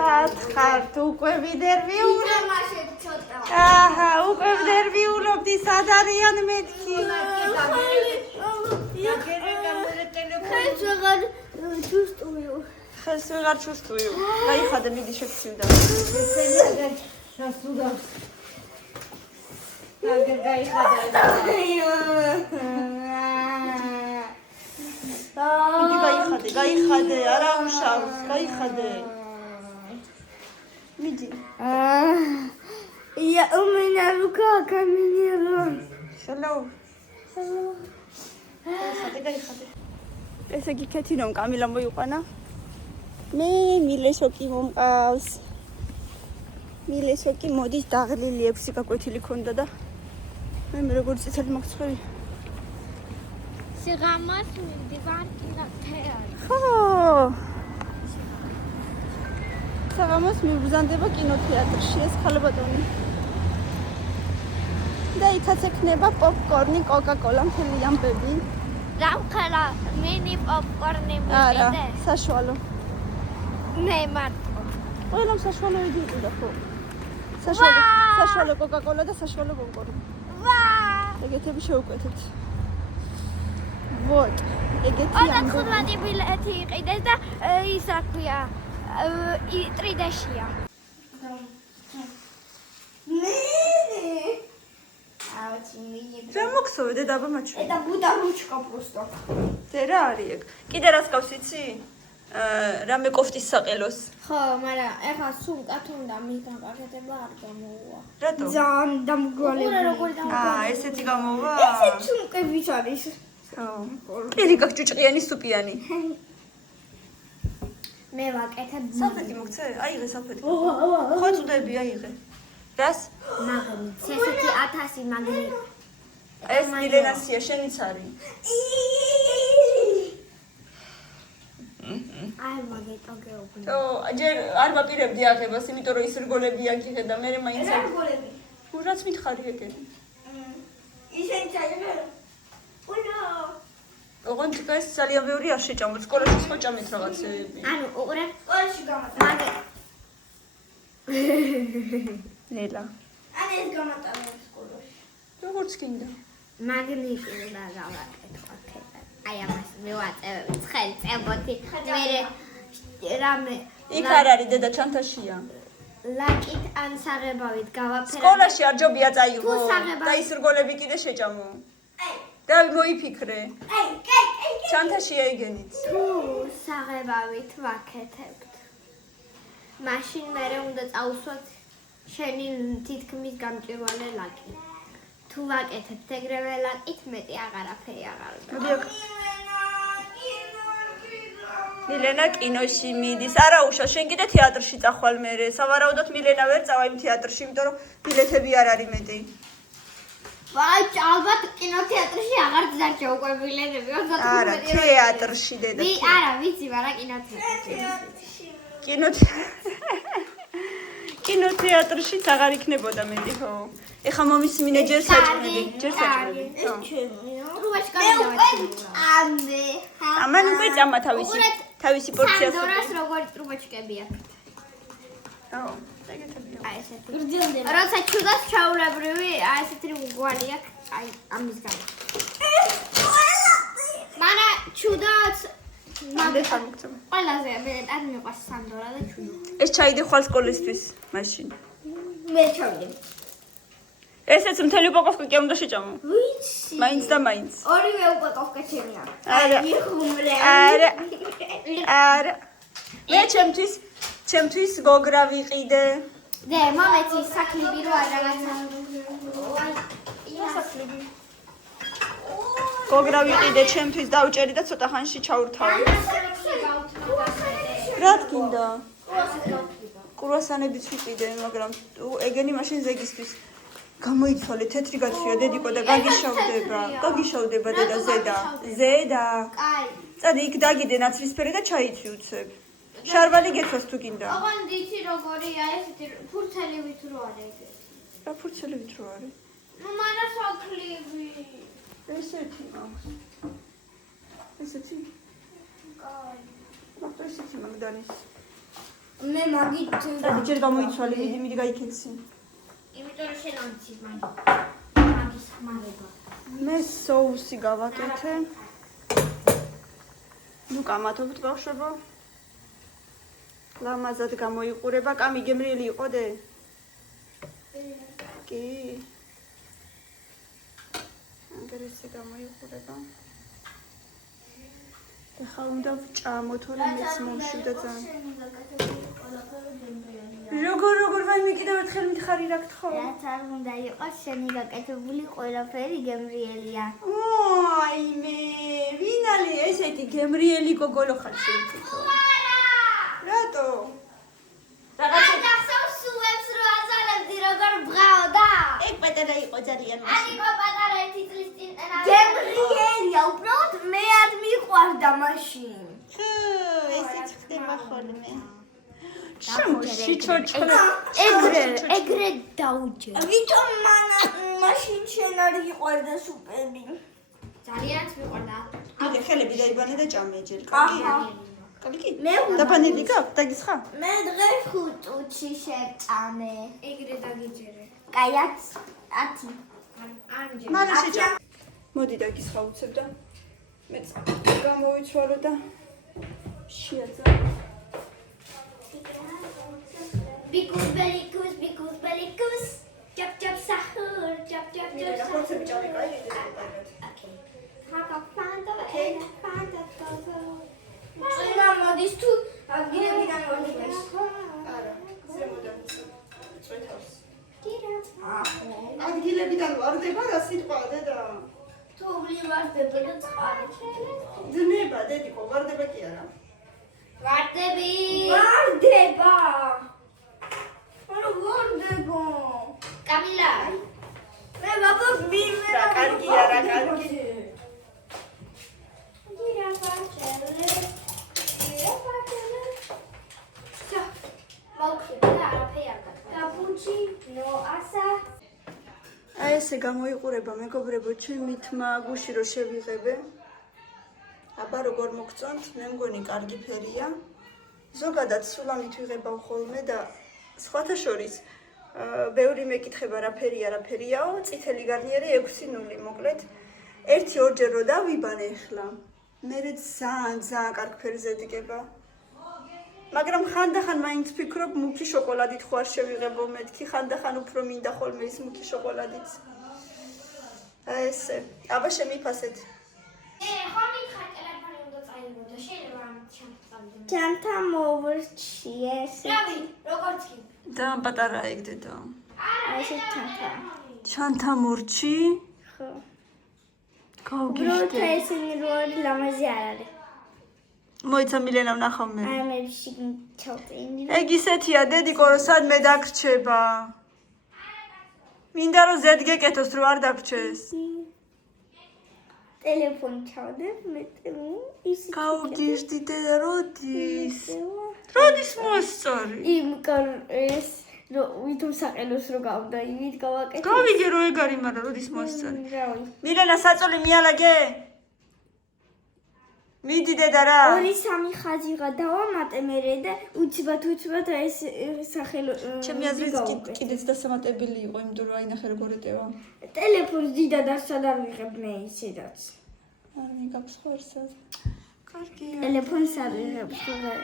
ხართ უკვე უკვე ვიდერვიულობდი სად არიან მეთქი ხელს ვეღარ ჩუსტვიო გაიხადე მიდი შეგცივდა გაიხადე არა უშავს გაიხადე მიდი Я у меня рука окаменела. Hello. გაიხადე ესე იგი კეთი რომ კამილა მოიყვანა მე მილესოკი მომყავს მილესოკი მოდის დაღლილი 6 გაკვეთილი ქონდა და მე როგორ წითელი მოგცხვერი სიღამას მივდივარ კინოთეატრში. ხო საღამოს მიბრძანდება კინოთეატრში ეს ხალბატონი და იქაც ექნება პოპკორნი კოკა-კოლა მთელი ამბები რა ვხელა მინი პოპკორნი არა მივიდე საშუალო მე მარტო ყველამ საშუალო ვიდიოდა ხო საშუალო კოკა-კოლა და საშუალო პოპკორნი ვა ეგეთები შევკვეთეთ ვოთ ეგეთი ამბები 25 ბილეთი იყიდეს და ის რა ქვია ტრიდეშია რა მოგცოვე დედაბა მაჩვენე Это Буда ручка просто. ზე რა არის ეგ კიდე რას გავს იცი რამე კოფტის საყელოს ხო, მაგრამ ეხლა სუმკა თუნდა მიგან პაკეტება არ გამოვა. რატო ძალიან დამგვალებული. როგორ ესეთი გამოვა ესეთ სუმკებიც არის. ხო პირი გაქვს ჭუჭყიანი სუპიანი მე ვაკეთებ საფეთი მოგცე აიღე საფეთი ხო წუდები აიღე რას მაგნიტს. ესეთი 1000 მაგნიტი. ეს მილენასია შენიც არის აი მაგეთო გეუბნები. ო ჯერ არ ვაპირებდი აღებას იმიტომ რომ ის რგოლები აგიღე და მე მაინც რა რგოლები? რაც მითხარი ეგეთი ისინი წაიღე. ულო. ოღონდ ეს ძალიან ბევრი არ შეჭამოთ სკოლაში სხვა ჭამეთ რაღაცეები ანუ უყურე სკოლაში გამატარებ. ნელა ან ეს გამატარებ სკოლაში. როგორც გინდა მაგნიტი უნდა გავაკეთო აქეთ. აი ამას მივაწევ ცხელ წებოთი. მე რამე იქ არ არის დედა ჩანთაშია ლაკით ან საღებავით გავაფერე. სკოლაში არ ჯობია წაიღო თუ საღებავით- და ის რგოლები კიდე შეჭამო და მოიფიქრე ჩანთაშია იგენიც თუ საღებავით ვაკეთებთ. მაშინ მე უნდა წავუსვათ შენი თითქმის გამჭვირვალე ლაკი. თუ ვაკეთებთ ეგრევე ლაკით მეტი აღარაფერი აღარ უნდა. მოდი აქ მილენა კინოში მიდის არა უშო შენ კიდე თეატრში წახვალ მერე სავარაუდოდ მილენა ვერ წავა იმ თეატრში იმიტომ რომ ბილეთები არ არის მეტი ვაი ალბათ კინოთეატრში აღარ ძარჩა უკვე ბილეთები 25 არა თეატრში დედა არა ვიცი მაგრამ კინოთეატრში კინოთეატრშიც აღარ იქნებოდა მეტი ხო ეხა მომის მინეჯერ საჭმელი ჯერ საჭმელი რუბაშკა მე ამან უკვე წამა თავისი პორციას სანდორას როგორი ტრუბაჩკები აქვს აო ეგეთებია აი ესეთი როცა ჩუდას ჩაულებრივი აი ესეთი უგვალი აქვს აი ამის გამო მარა ჩუდაც მანდ ხამქცემ ყველაზე მეტად მიყვარს სანდორა და ჩუდა ეს ჩაიდე ხვალ სკოლისთვის მაშინ მე ჩავიდე ესეც მთელი უპაკოვკა კი უნდა შეჭამო ვიცი მაინც და მაინც ორივე უპაკოვკა ჩემია არა იხუმრე არა მე ჩემთვის გოგრა ვიყიდე დე მომეცი საკლები რო არ რაღაცა გოგრა ვიყიდე ჩემთვის დავჭერი და ცოტა ხანში ჩაურთავე რა გინდა კრუასანებიც ვიყიდე მაგრამ ეგენი მაშინ ზეგისთვის გამოიცვალე თეთრი გაცვია დედიკო და გაგიშავდება დედა ზედა კაი წადი იქ დაგიდე ნაცრისფერი და ჩაიცვი უცებ შარვალი გეცვას თუ გინდა ოღონდ იცი როგორია ესეთი ფურცელივით რო არის რა ფურცელივით რო არის ნუ მარა საკლები ესეთი მაქვს ესეთი კაი მაგ ესეთი მაგდანის მე მაგით წადი ჯერ გამოიცვალე, მიდი გაიქეცი. იმიტომ რომ შენ ამცის მაგის ხმარება. მე соуსი გავაკეთე. ნუ კამათობთ ბავშვებო. ლამაზად გამოიყურება, კამი გემრიელი იყოდე? კი. აგრესე გამოიყურება. ეხლა უნდა ვჭამო, თორემ მეც მომშვიდა ძალიან. როგორ ვაიმე კიდევ ერთხელ მითხარი რა გთხოვ? რაც არ უნდა იყოს შენი გაკეთებული ყველაფერი გემრიელია. აიმე, ვინალი ესეთი გემრიელი გოგოლო ხარ შენ თვითონ? რატო? რაღაცა გახსოვს სუებს რო აზალებდი როგორ ბღაოდა? ეგ პატარა იყო ძალიან აი პატარა ერთი წლის წინ გემრიელია, უბრალოდ მე არ მიყვარდა მაშინ. ხუ, ესეც ხდება ხოლმე. შემოში ჩოჩქრე. ეგრე დაუჯე. ვითომ მაშინ შენ არ იყვარდა სუპები. ძალიანაც მიყვარდა. აი ხელები დაიბანე და ჭამე ჯერ. კარგი? მე დაბანელი გაქვს, დაგისხა? მე დღეს 5 წუთში შეჭამე. ეგრე დაგიჯერე. კაი 10. მალე შეჭამ. მოდი დაგისხა უცებ და მეც გამოვიცვალო და შეაძა. Bikus belikus, chop chop sahur, chop chop chop. ხორცები ჭამე, კაი იდეა. Okay. Haka fanta, fanta toto. Წინა მოდის თუ აგირებიდან მოდის. არა, ზემოდან წვეთავს. დიახ. ადგილებიდან ვარდება რა სიტყვა დედა? თუ ვარდება და წყალი. ძნება დედიკო, ვარდება კი არა. ვარდები. ვარდება. ვარდება. კამილა. მე ბაბა მიმე რა კარგია, რა კარგი. აი ესე გამოიყურება მეგობრებო, ჩემი თმა გუში რო შევიღებე. აბა როგორ მოგწონთ, მე მგონი კარგი ფერია. ზოგადად სულამით ვიღებავ ხოლმე და სხვათა შორის ბევრი მეკითხება რა ფერიაო, წითელი გარნიერი 6-0 მოკლედ. 1-2 რო დავიბანე ახლა. მერე ძალიან კარგ ფერზე დგება. მაგრამ ხანდახან მაინც ვფიქრობ, მუქი შოკოლადით ხო არ შევიღებო მეთქი, ხანდახან უფრო მინდა ხოლმე ის მუქი შოკოლადით. აი ესე. აბა შემიფასეთ. ხო მითხარ ტელეფონი უნდა წაიღო და შეიძლება ამ ჩამწავდე. ჩანთა მოვრჩი ესე. რავი, როგორც კი. ძალიან პატარა ეგ დედო. არა, ესე ჩანთა. ჩანთა მორჩი? ხო. გავგიშდე. უბრალოდ ესენი რო არის ლამაზი არ არის. მოიცა მილენა ვნახავ მე. აი მე შიგნით ჩავწინდი. ეგ ისეთია დედიკო, რომ სადმე დაგრჩება. მინდა რომ ზედ გეკეთოს, რომ არ დაგრჩეს. ტელეფონი ჩავდებ მე ის გავგიშდი და როდის? როდის მოსწორი? იმ ეს რო ვითომ საყელოს რო გავდა იმით გავაკეთე. გავიგე რომ ეგ არის, მაგრამ როდის მოსწორი? რავი. მილენა საწოლი მიალაგე? მიდი დედა რა. 2-3 ხაზი დავამატე მერე და უცბად ეს სახელო ჩემი აზრით კიდეც დასამატებელი იყო, იმიტომ რომ აინახე როგორ ეტევა. ტელეფონს დიდად არ ვიღებ მე ისედაც. არ მიგაქვს ხორცას. კარგია. ტელეფონს არ ვიღებ ხოლმე.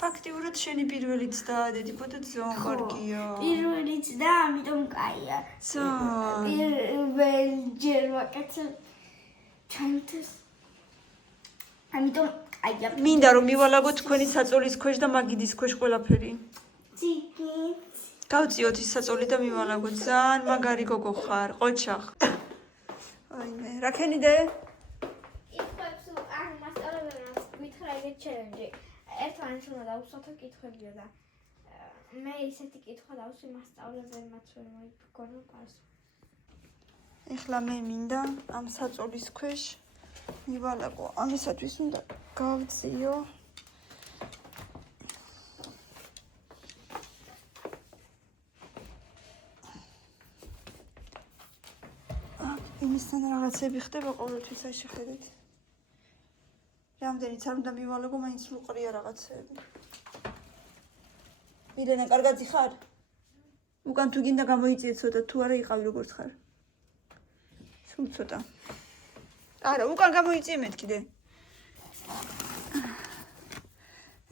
ფაქტიურად შენი პირველიც და დედიკო და ძონ კარგია. პირველიც და ამიტომ კაია. ძონ. პირველჯერ ვაკეთე ჩანთეს. ამიტომ კაია. მინდა რომ მივალაგო თქვენი საწოლის ქვეშ და მაგიდის ქვეშ ყველაფერი. ციგით. გავწიოთ ის საწოლი და მივალაგო. ძალიან მაგარი გოგო ხარ, ყოჩახ. აიმე, რა ქენიდე? კითხვებს არ მასწავლებელს გითხრა ეგ ჩელენჯი. ერთმანეთს უნდა დაუსვათო კითხვებია და მე ისეთი კითხვა დავსვი მასწავლებელმაც ვერ მოიგონო პასუხი. ეხლა მე მინდა ამ საწოლის ქვეშ მივალაგო. ამისათვის უნდა გავწიო. იმისთან რაღაცები ხდება ყოველთვის აი შეხედეთ. რამდენიც არ უნდა მივალაგო, მაინც უყრია რაღაცები. მილენა, კარგად იხარ? უკან თუ გინდა გამოიწიე ცოტა, თუ არა იყავი როგორც ხარ. სულ ცოტა. არა, უკან გამოიწიე მე კიდე.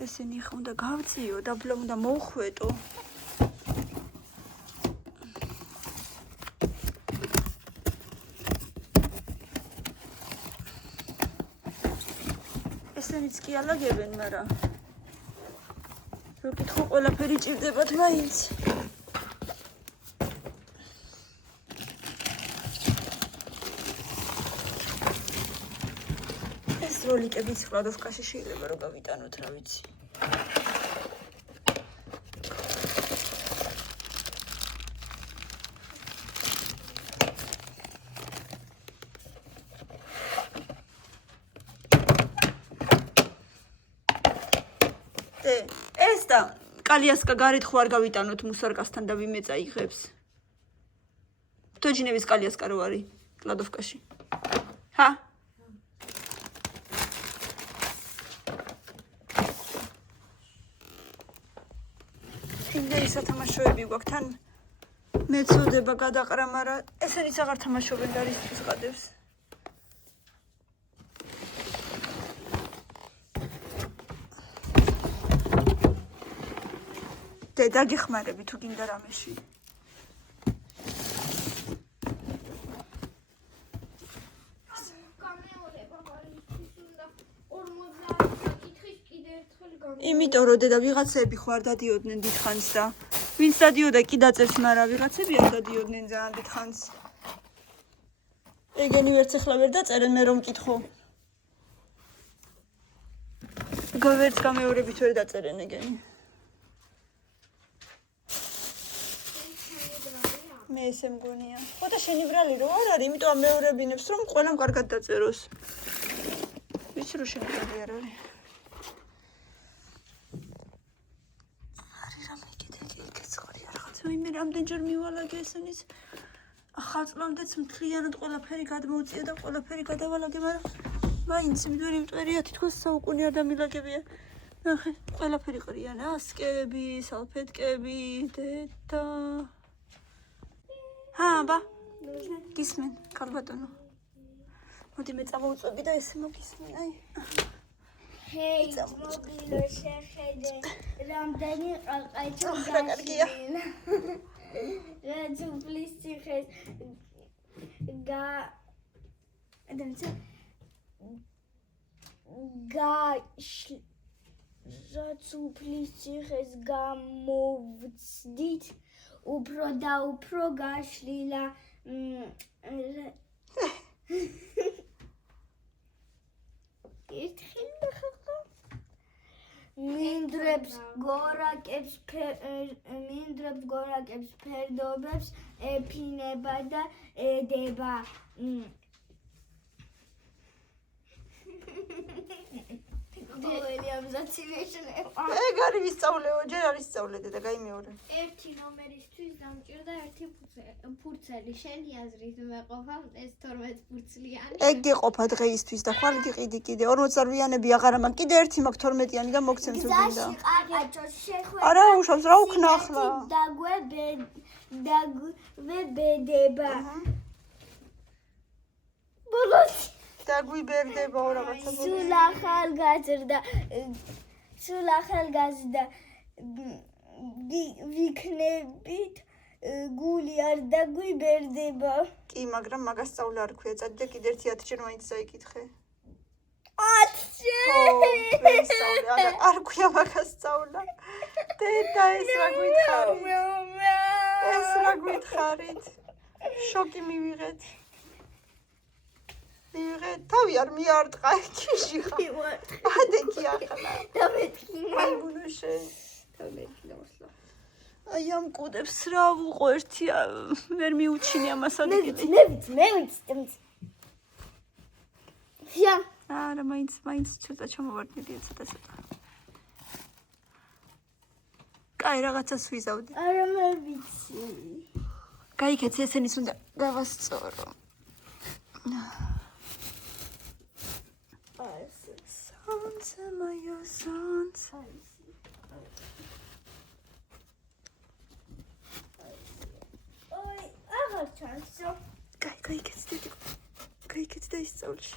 ესენი ხა უნდა გავწიო, დაბლა უნდა მოვხვეტო. ესენიც კი ალაგებენ, მაგრამ რო კითხო ყველაფერი ჭირდებათ მაინც. ეს როლიკებიც კლადოვკაში შეიძლება რომ გავიტანოთ, რა ვიცი. ეს და კალიასკა გარეთ ხო არ გავიტანოთ მუსარკასთან და ვიმე წაიღებს. თოჯინების კალიასკა რო არის კლადოვკაში. ჰა? იმდენი სათამაშოები გვაქვს თან მეწოდება გადაყრა, მაგრამ ესენიც აღარ თამაშობენ და რისთვის ყადებს. დაგიხმარები თუ გინდა რამეში. იმიტომ რომ დედა ვიღაცები ხო არ დადიოდნენ დიდხანს და ვინც დადიოდა კი დაწერს, მაგრამ ვიღაცები არ დადიოდნენ ძალიან დიდხანს. ეგენი ვერც ახლა ვერ დაწერენ, მე რომ მკითხო. ვერც გამეორებით ვერ დაწერენ ეგენი. მე ესე მგონია. ხო და შენი ბრალი რო არ არის, იმიტომ ამეორებინებს რომ ყველამ კარგად დაწეროს. ვიცი რომ შენი ბრალი არ არის. არის რამე კეთილი რაღაცა. მე რამდენჯერ მივალაგე ესენის ახალწლამდეც მთლიანად ყველაფერი გადმოუწია და ყველაფერი გადავალაგე, მაგრამ მაინც მდვერი მტვერია, თითქოს საუკუნე არ დამილაგებია. ნახე, ყველაფერი ყრია, ასკები, სალფეტკები, დედა. აბა, გისმენ, კალბატონო. მოდი მე წამოვწვევი და ესე მოგისმენ, აი. ჰეი, მოგილო შეხედე, რამდენი ყალყაიჩო რა კარგია. რაც უფლის ციხეს რაც უფლის ციხეს გამოვცდით, უფრო და უფრო გაშლილა ერთხელ ნახავ მინდრებს გორაკებს ფერდობებს ეფინება და ედება ეგ არის ვისწავლეო, ჯერ არის სწავლე და გაიმეორე. ერთი ნომერისთვის დამჭირდა ერთი ფურცელი. შენი აზრით მე ყოფავ ეს 12 ფურცლიანი. ეგ გეყოფა დღეისთვის და ხვალ გიყიდი კიდე 48-იანები აღარა მაქვს. კიდე ერთი მაქვს 12-იანი და მოგცემ თუ გინდა. არა, უშავს რა უქნა ახლა. დაგვებედება. ბოლოს დაგვიბერდება რაღაცა. სულ ახალგაზრდა ვიქნებით, გული არ დაგვიბერდება. კი, მაგრამ მაგას სწავლა არ ქვია. წადი და კიდე ერთი 10 ჯერ მაინც წაიკითხე. 10 ჯერ? არ ქვია მაგას სწავლა. დედა, ეს რა გითხარით? ეს რა გითხარით? შოკი მივიღეთ. თავი არ მიარტყა ქიში ხარ. ადექი ახლა. დამეთქი. აი ბუნუშე. დამეთქი მოსლა. აი ამ კუდებს რა ვუყო ერთი ვერ მიუჩინე ამას ადგილი. მე ვიცი. ფია. არა, მაინც ცოტა ჩამოვარდნილია ცოტა. კაი, რაღაცას ვიზავდი. არა, მე ვიცი. გაიქეცი, ესენის უნდა გავასწორო. Солнце мое, солнце. გაიქეცი და ისწავლე.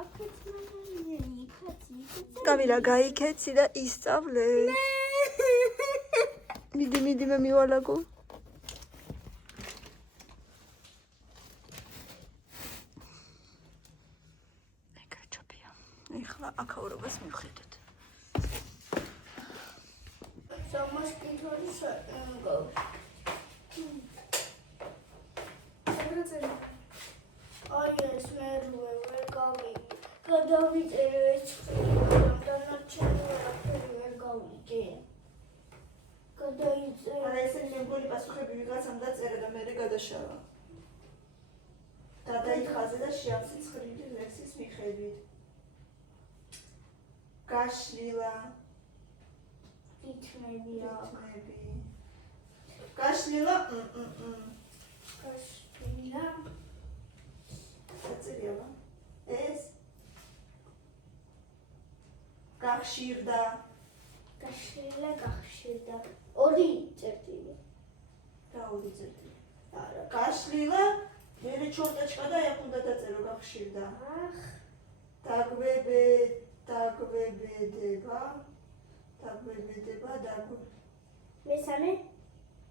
აქეთ მამიანი, იქაც. კამილა, გაიქეცი და ისწავლე. მიდი მე მივალაგო. ეკაჩობია. ეხლა აქაურობას მივხედოთ. Somos kitoris go. Ay, es merve, vergavi. Გადავიწერე ეს დანარჩენი ვერ გავიგე. გადაიწერე. არა ესე მეგონი პასუხები ვიღაცამ დაწერა და მე გადაშავა. გადაიხაზე და შეავსიცხრილი ლექსის მიხედვით. გაშლილა ითმებია. გაშლილა გაშლილა. დაწერია. ეს გახშირდა. გაშლილა გახშირდა. ორი წერტილი. რა ორი წერტილი? არა, გაშლილა, მერე ჩორტაჩკა და აქ უნდა დაწერო გახშირდა. ახ, დაგვებედება. მესამე?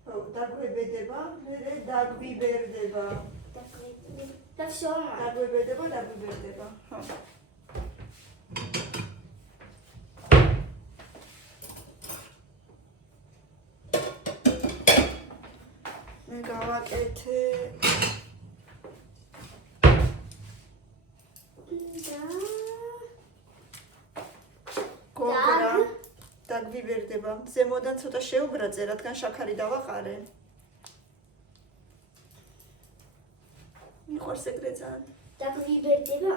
ხო, დაგვებედება, მერე დაგვიბერდება. და всё. დაგვებედება, დაგვიბერდება. ხო. მე გავაკეთე გოგრა დაგვიბერდება. ზემოდან ცოტა შეუბრაძე, რადგან შაქარი დავაყარე. მიყვარს ეგრე ძალიან. დაგვიბერდება?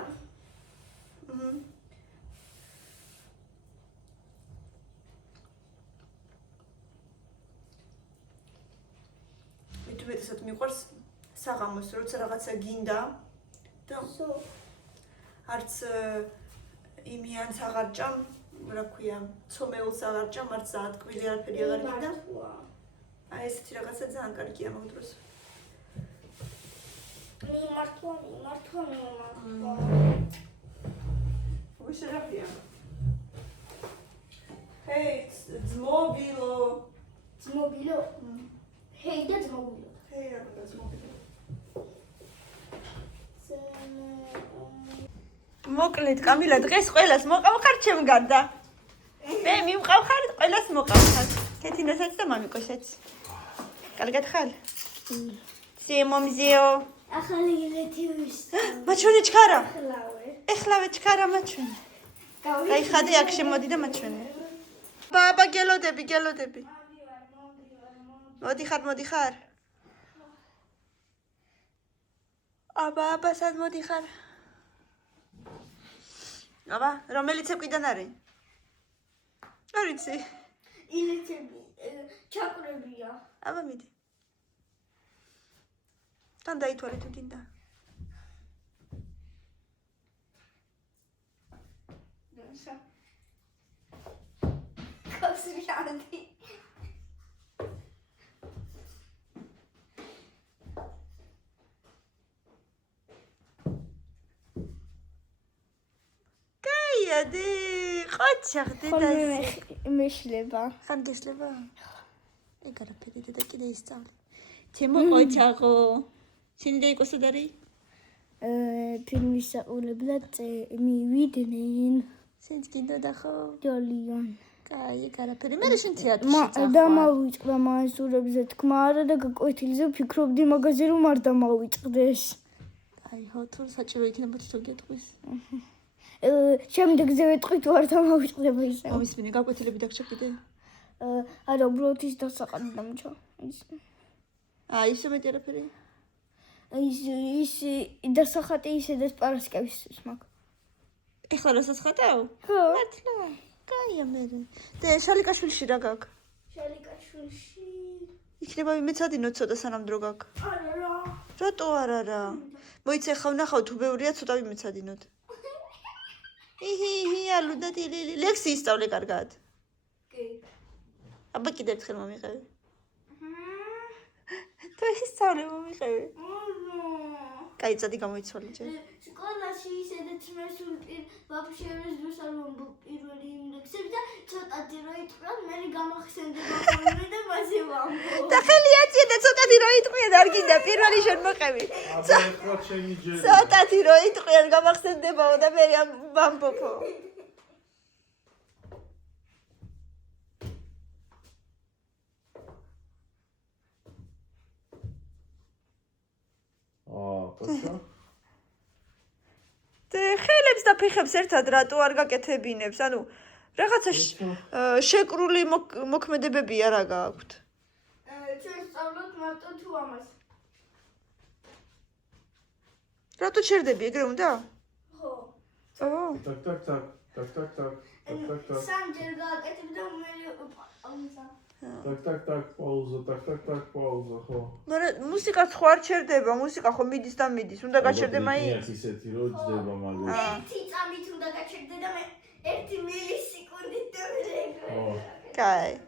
მეთუმეტესად მიყვარს საღამოს, როცა რაღაცა გინდა და არც იმიანს აღარ ჭამ, რა ქვია, ცომეულს აღარ ჭამ, არც ძალიან ტკბილი არაფერი აღარ გინდა. აი ესეთი რაღაცა ძალიან კარგია მაგ დროს. მიმართვა. უშერაფია. ჰეი, ძმობილო. ჰეი და ძმობილო. ჰეი, რა და ძმობილო. მოკლედ, კამილა, დღეს ყველას მოყავხარ ჩემ გარდა. მე მივყავხარ, ყველას მოყავხარ. თეთინასაც და მამიკოსაც. კარგად ხარ? მზეო. ახალი ლეთივის. მაჩვენე ჩქარა. ახლავე ჩქარა მაჩვენე. გაიხადე აქ შემოდი და მაჩვენე. ბაბა, გელოდები. მოდი ხარ. აბა, სად მოდი ხარ? აბა, რომელი ცეკვიდან არის? არ ვიცი. ილეთები, ჩაკრებია. აბა მიდი. თან დაითვალე თუ გინდა. კაცრიანდი. გაიადი, ყოჩახდი და მეშლება. ხან გესლება? ეგ არაფერი და კიდე ისწავლე. ჩემო ყოჩახო. შენი და იკოსად არის? ფილმის საყურებლად მივიდნენ. შენც გინდოდა ხო? ძალიან. კაი, ეგ არაფერი. მე შენ თეატრში წახვალ. დამავიწყდა მასურებზე თქმა არა და გაკვეთილზე ვფიქრობდი მაგაზე რომ არ დამავიწყდეს. აი, ხო, თუ საჭირო იქნება თვითონ გეტყვის. შემდეგზე ვეტყვი თუ არ დამავიწყდება ისე. ამის მინე გაკვეთილები დაგჭა კიდე? არა, უბრალოდ ის დასაყრდ დამჭა. აი, ისე მეტი არაფერი. ის დასახატი ისედაც პარასკევის მაგ. ეხლა რასაც ხატავ? ხო. მართლა. კაია მე. და შალიკაშვილში რა გაქვს? შალიკაშვილში. იქნება მეცადინოთ ცოტა სანამ დრო გაქვს. არა. რატო არა? მოიცე ხავ ნახავ თუ ბევრია ცოტა ვიმეცადინოთ. ჰი, ალუდა ტილილი. ლექსი ისწავლე კარგად. კი. აბა კიდევ ერთხელ მომიყევი. თუ ისწავლე მომიყევი. კაი, წადი გამოიცვალე ჯერ. სკოლაში ისედაც მე სულ ვაფშე რეზდოს არ ვამბობ პირველი ინდექსები და ცოტათი რო იტყვიათ, მე გამახსენდება ხოლმე და მასე ვამბობ. და ხელი აწია და ცოტათი რო იტყვიათ, არ გინდა პირველი შენ მოყევი. აბა ეხლა ჩემი ჯერი. ცოტათი რო იტყვიათ, გამახსენდებაო და მე ვამბობო. კაცო. და ხელებს და ფიხებს ერთად რატო არ გაკეთებინებს? ანუ რაღაცა შეკრული მოქმედებები არა გააქვთ. ჩვენ სწავლობთ მარტო თუ ამას. რატო ჩერდები ეგრე უნდა? ხო. Так. სამჯერ გააკეთებ და მე პაუზა. Так, პაუზა, так, პაუზა, ხო. მაგრამ მუსიკაც ხო არ ჩერდება, მუსიკა ხო მიდის და მიდის. უნდა გაჩერდე მაინც. ისეთი რო ჯდება მაგალითად. ერთი წამით უნდა გაჩერდე და მე 1 მილისეკუნდით და მე ხო. კაი.